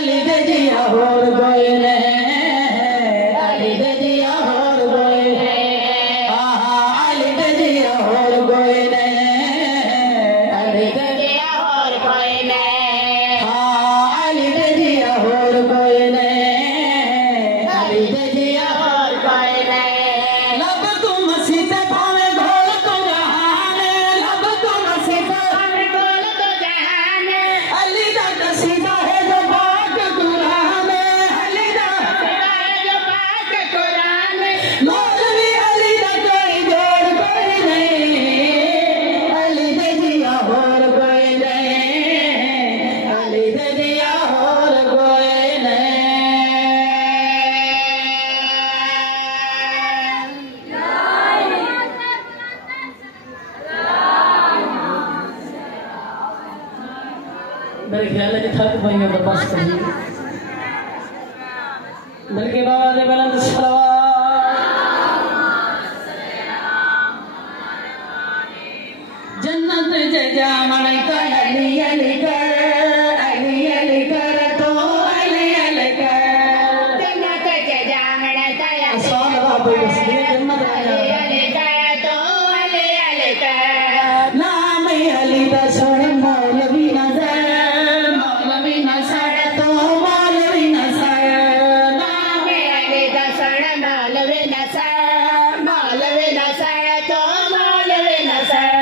अली दे जिया होर कोई नहीं अली दे जिया होर कोई नहीं अली दे जिया होर कोई नहीं अली दे जिया होर कोई नहीं अली दे जिया होर कोई नहीं अली दे जिया होर कोई नहीं लब तू मसीह पावे घोल तो जहान लब तू मसीह पावे घोल तो जहान अली दा कसीदा है जो पाक कुरान अली दा कसीदा है जो पाक कुरान मौलवी अली दा कोई जोड़ कोई नहीं अली दे जिया होर कोई नहीं अली दे जिया होर कोई नहीं मेरे ख्याल है कि थक भाइयों का बस करिए दिल के बाद बुलंद सलावत जन्नत जे जामण का अली अली कर तो अली अली कर जन्नत जे जामण का आसान बात है इसलिए जन्नत अली कर तो अली कर नाम अली दा सुन मौलवी नजर तो मौलवी नजर नाम अली दा सुन मौलवी नजर तो मौलवी नजर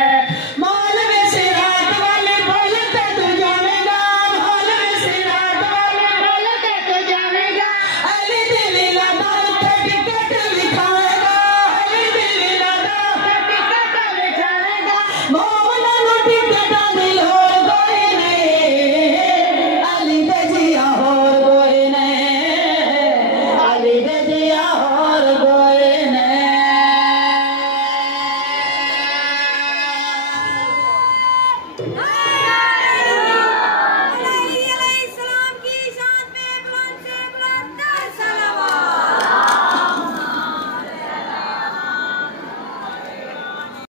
मौलवी सिरात वाले बोलते तू जानेगा मौलवी सिरात वाले बोलते तू जानेगा अली दिल लगा के टिकट लिखाएगा अली दिल लगा के टिकट लिखाएगा मौला नु टिकट दिल हो कोई नहीं अली दे जिया होर कोई नहीं अली दे जिया होर कोई नहीं